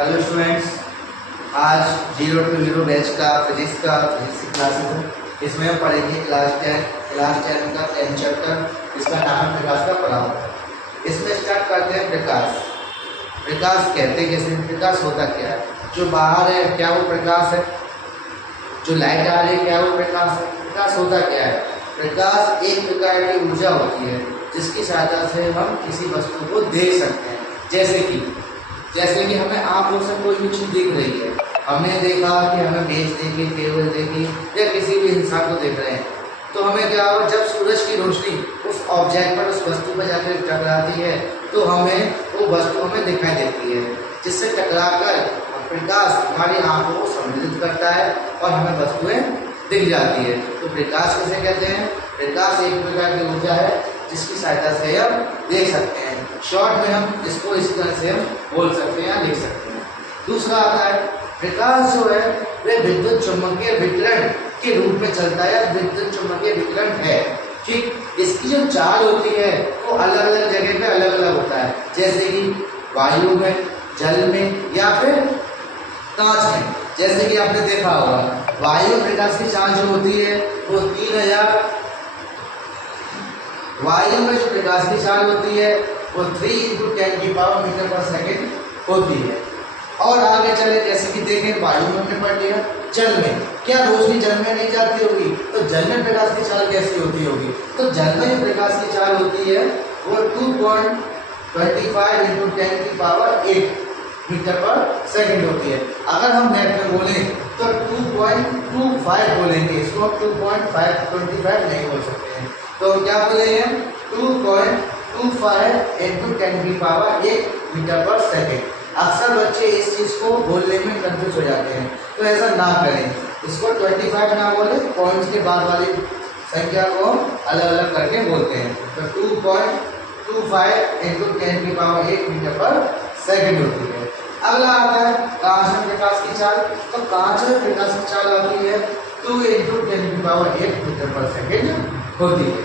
Hello students, आज 0 to 0 batch का physics की क्लासेस है। इसमें हम पढ़ेंगे क्लास 10 का 10 चैप्टर, इसका नाम है प्रकाश का परावर्तन। इसमें स्टार्ट करते हैं प्रकाश। प्रकाश कहते कैसे, प्रकाश होता क्या है? जो बाहर है क्या वो प्रकाश है? जो लाइट आ रही है क्या वो प्रकाश है? प्रकाश होता क्या है? प्रकाश एक प्रकार की ऊर्जा होती है जिसकी सहायता से हम किसी वस्तु को देख सकते हैं। जैसे कि हमें आंखों से कोई भी चीज़ दिख रही है, हमने देखा कि हमें मेज देखी, टेबल देखी या किसी भी इंसान को देख रहे हैं, तो हमें क्या होगा, जब सूरज की रोशनी उस ऑब्जेक्ट पर, उस वस्तु पर जाकर टकराती है तो हमें वो वस्तु हमें दिखाई देती है, जिससे टकराकर प्रकाश हमारी आंखों को सम्मिलित करता है और हमें वस्तुएं दिख जाती है। तो प्रकाश किसे कहते हैं? प्रकाश एक प्रकार की ऊर्जा है जिसकी सहायता से हम देख सकते हैं। शॉर्ट में हम इसको इस तरह से हम बोल सकते हैं या लिख सकते हैं। दूसरा आता है प्रकाश जो है वह विद्युत चुम्बकीय विकिरण के रूप में चलता है। विद्युत चुम्बकीय विकिरण है, ठीक। इसकी जो चाल होती है वो अलग अलग जगह पे अलग अलग होता है, जैसे कि वायु में, जल में या फिर कांच में। जैसे कि आपने देखा होगा वायु प्रकाश की चाल जो होती है वो 3000, वायु में जो प्रकाश की चाल होती है वो 3 × 10⁻⁷ मीटर/सेकंड होती है। और आगे चले, जैसे कि देखें वायु में हमने पढ़ लिया। जल में क्या रोशनी जल में नहीं जाती होगी? तो जल में प्रकाश की चाल कैसी होती होगी? तो जल में जो प्रकाश की चाल होती है वो 2.25 × 10⁸ मीटर/सेकंड होती है। अगर हम नेट में बोलें तो 2.25 बोलेंगे, इसको 2.525 नहीं बोल सकते हैं। तो क्या बोलेंगे? 2.25 × 10⁸ मीटर/सेकंड। अक्सर बच्चे इस चीज़ को बोलने में कंफ्यूज हो जाते हैं, तो ऐसा ना करें। इसको 25 ना बोले, पॉइंट्स के बाद वाली संख्या को अलग अलग करके बोलते हैं। तो 2.25 × 10⁸ मीटर/सेकंड होती है। अगला आता है कांच में प्रकाश की चाल। तो कांच में प्रकाश की चाल आती है 2 × 10⁸ मीटर/सेकंड होती है।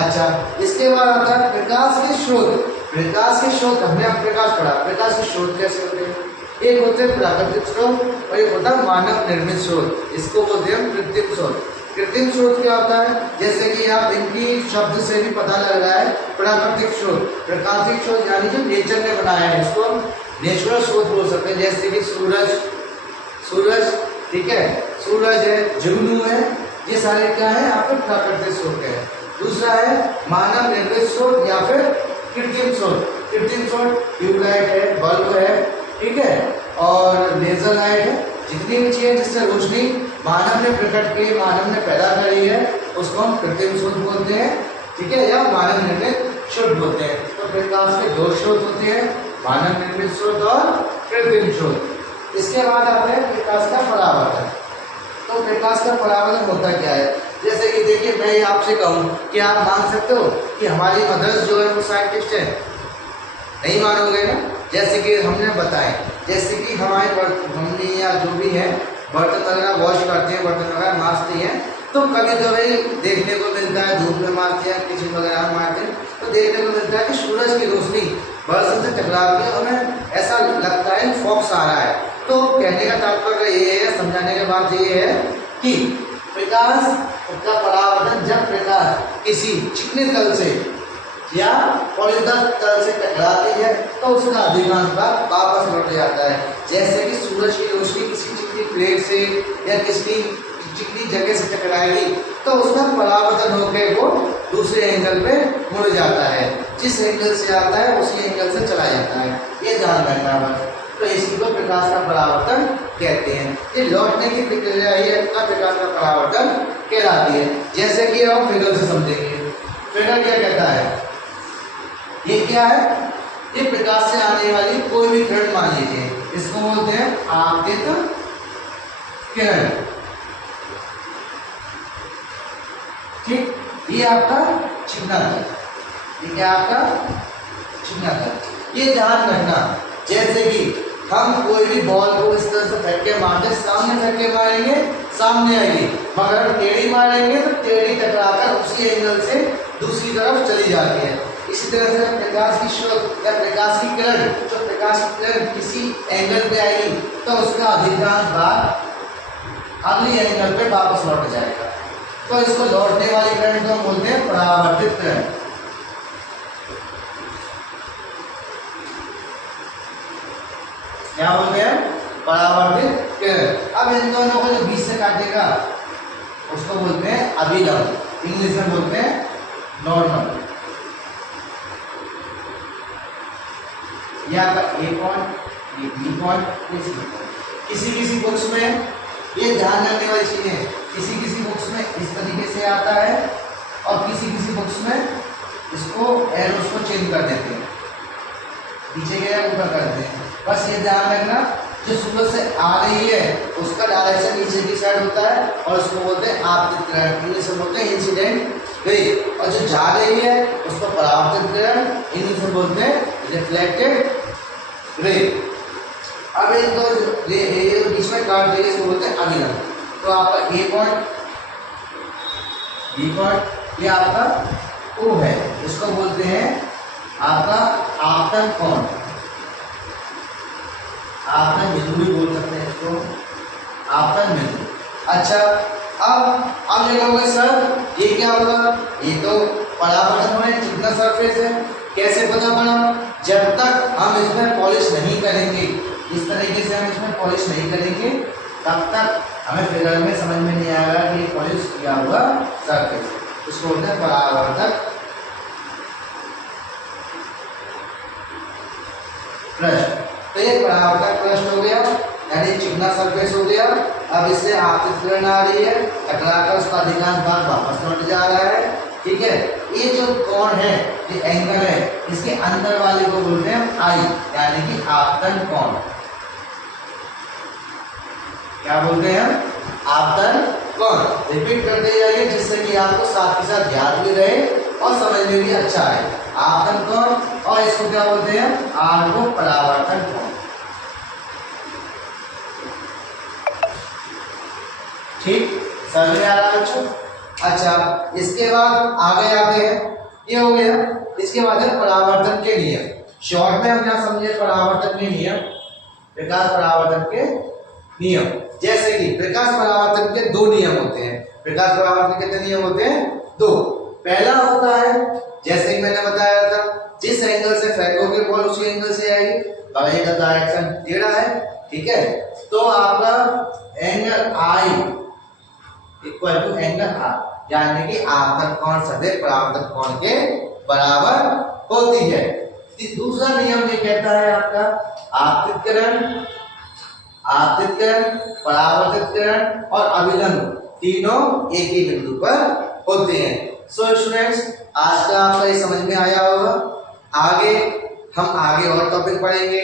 अच्छा, इसके बाद आता है प्रकाश के स्रोत। प्रकाश के स्रोत हमने अब प्रकाश पढ़ा। प्रकाश के स्रोत कैसे होते हैं? एक होते हैं प्राकृतिक स्रोत और एक होता है मानव निर्मित स्रोत। इसको बोलते हैं कृत्रिम स्रोत। कृत्रिम स्रोत क्या होता है? जैसे कि आप इनकी शब्द से भी पता लग रहा है। प्राकृतिक स्रोत, प्राकृतिक स्रोत यानी जो नेचर ने बनाया है, इसको हम नेचुरल स्रोत बोल सकते हैं। जैसे कि सूरज, ठीक है, सूरज है, जुगनू है, ये सारे क्या है? यहाँ पर प्राकृतिक स्रोत है। दूसरा है मानव निर्मित स्रोत या फिर कृत्रिम स्रोत। कृत्रिम स्रोत ट्यूबलाइट है, बल्ब है, ठीक है, और लेजर लाइट है। जितनी भी चीजें जिससे रोशनी मानव ने प्रकट की, मानव ने पैदा करी है, उसको हम कृत्रिम स्रोत बोलते हैं, ठीक है, या मानव निर्मित स्रोत बोलते हैं। तो प्रकाश के 2 स्रोत होते हैं, मानव निर्मित स्रोत और कृत्रिम स्रोत। इसके बाद आता है प्रकाश का परावर्तन। तो प्रकाश का परावर्तन होता क्या है? जैसे कि देखिए, मैं आपसे कहूँ कि आप मान सकते हो कि हमारी मदर्स जो है वो साइंटिस्ट है? नहीं मानोगे ना। जैसे कि हमने बताया, जैसे कि हमारे मम्मी या जो भी है बर्तन वगैरह वॉश करते हैं, बर्तन वगैरह मांजती हैं, तो कभी कभी देखने को मिलता है धूप में मारते हैं, किचन वगैरह मारते हैं, तो देखने को मिलता है कि सूरज की रोशनी बर्तन से टकराती है, हमें ऐसा लगता है फॉक्स आ रहा है। तो कहने का तात्पर्य ये है, समझाने के बाद ये है कि प्रकाश का परावर्तन, जब प्रकाश किसी चिकने तल से या पॉलीदार तल से टकराती है तो उसका अधिकांश भाग वापस लौट जाता है। जैसे कि सूरज की रोशनी किसी चिकनी प्लेट से या किसी चिकनी जगह से टकराएगी तो उसका परावर्तन होकर वो दूसरे एंगल पे मुड़ जाता है। जिस एंगल से आता है उसी एंगल से चला जाता है। ये ध्यान रखना है। तो इसी को प्रकाश का परावर्तन कहते हैं। ये लौटने की प्रक्रिया ही प्रकाश का परावर्तन कहलाती है। जैसे कि हम फिगर से समझेंगे। फिगर क्या कहता है? ये क्या है? ये प्रकाश से आने वाली कोई भी किरण मान लीजिए, इसको बोलते हैं आपतित किरण, ठीक। ये आपका चिकना तल, ये क्या आपका चिकना तल। ये ध्यान रखना, जैसे कि हम कोई भी बॉल को इस तरह से फेंक के मारते, सामने फेंक के मारेंगे सामने आएगी, मगर टेढ़ी मारेंगे तो टेढ़ी टकराकर उसी एंगल से दूसरी तरफ चली जाती है। इसी तरह से प्रकाश की स्रोत या प्रकाश की किरण, जो प्रकाश की किरण किसी एंगल पे आएगी तो उसका अधिकांश भाग अगली एंगल पे वापस लौट जाएगा। तो इसको लौटने वाली किरण को हम बोलते हैं परावर्तित किरण। क्या बोलते हैं? परावर्तित किरण। अब इन दोनों को जो बीच से काटेगा उसको बोलते हैं अभिलंब, इंग्लिश में बोलते हैं नॉर्मल। या ए पॉइंट, ये बी पॉइंट, ये सी पॉइंट। किसी बुक्स में ये ध्यान रखने वाली चीजें, किसी बुक्स में इस तरीके से आता है और किसी बुक्स में इसको एरोस को चेंज कर देते हैं, पीछे गया ऊपर करते हैं। बस ये ध्यान रखना, जो सूरज से आ रही है उसका डायरेक्शन नीचे की साइड होता है और उसको बोलते हैं आपतित किरण, इंग्लिश में बोलते हैं इंसिडेंट रे। और जो जा रही है उसको परावर्तित किरण, इंग्लिश में बोलते हैं रिफ्लेक्टेड रे। अब इन दो ये बीच में काट देंगे, इसको बोलते हैं अभिलंब। तो आपका ए पॉइंट, बी पॉइंट, ये आपका ओ है, इसको बोलते हैं आपका आपतन कोण, आपतन बिंदु भी बोल सकते हैं इसको, आपतन बिंदु। अच्छा, अब ये कहोगे सर ये क्या होगा? ये तो परावर्तन होने चिकना सरफेस है, कैसे पता पड़ा? जब तक हम इसमें पॉलिश नहीं करेंगे, इस तरीके से हम इसमें पॉलिश नहीं करेंगे, तब तक हमें फिगर में समझ में नहीं आएगा कि पॉलिश किया हुआ सरफेस। इसको बोलते हैं परावर्तक पृष्ठ। तो ये परावर्तक पृष्ठ हो गया, यानी चिकना सरफेस हो गया। अब इससे आपतित किरण आ रही है, टकराकर उसका अधिकांश भाग वापस लौट जा रहा है, ठीक है। ये जो कोण है, ये एंगल है, इसके अंदर वाले को बोलते हैं आई, यानी कि आपतन कोण। क्या बोलते हैं? आपतन कोण। रिपीट करते जाइए जिससे कि आपको साथ के साथ याद भी रहे और समझ में भी अच्छा आए। आपतन कोण, और इसको क्या बोलते हैं? आर को परावर्तन कोण। ठीक, समझ में आ रहा है बच्चों? अच्छा, इसके बाद आगे आते हैं, ये हो गया। इसके बाद है परावर्तन के नियम। शॉर्ट में हम क्या समझे? परावर्तन के नियम, प्रकाश परावर्तन के नियम। जैसे कि प्रकाश परावर्तन के दो नियम होते हैं। प्रकाश परावर्तन के कितने नियम होते हैं? दो। पहला होता है, जैसे कि मैंने बताया था, जिस एंगल से फेंकोगे बॉल उसी एंगल से आएगी, बगल का डायरेक्शन टेढ़ा है, ठीक है। तो आपका angle I equal to angle R, यानी कि आपतन कोण सदैव परावर्तन कोण के बराबर होती है। दूसरा नियम ये कहता है आपका आपतित किरण, परावर्तित किरण और अभिलंब तीनों एक ही बिंदु पर होते हैं। सो स्टूडेंट्स, आज का आपका ये समझ में आया होगा। आगे हम और टॉपिक पढ़ेंगे।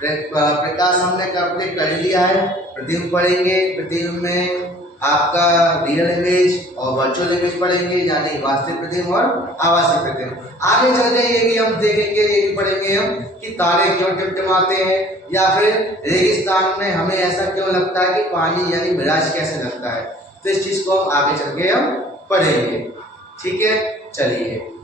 प्रकाश हमने कंप्लीट कर लिया है। प्रतिबिंब पढ़ेंगे, प्रतिबिंब में आपका रियल इमेज और वर्चुअल इमेज पढ़ेंगे, यानी वास्तविक प्रतिबिंब और आभासी प्रतिबिंब। आगे चल के ये भी हम देखेंगे, ये भी पढ़ेंगे हम कि तारे क्यों टिमटिमाते हैं, या फिर रेगिस्तान में हमें ऐसा क्यों लगता है कि पानी यानी मिराज कैसे लगता है। तो इस चीज को हम आगे चल के हम पढ़ेंगे। ठीक है, चलिए।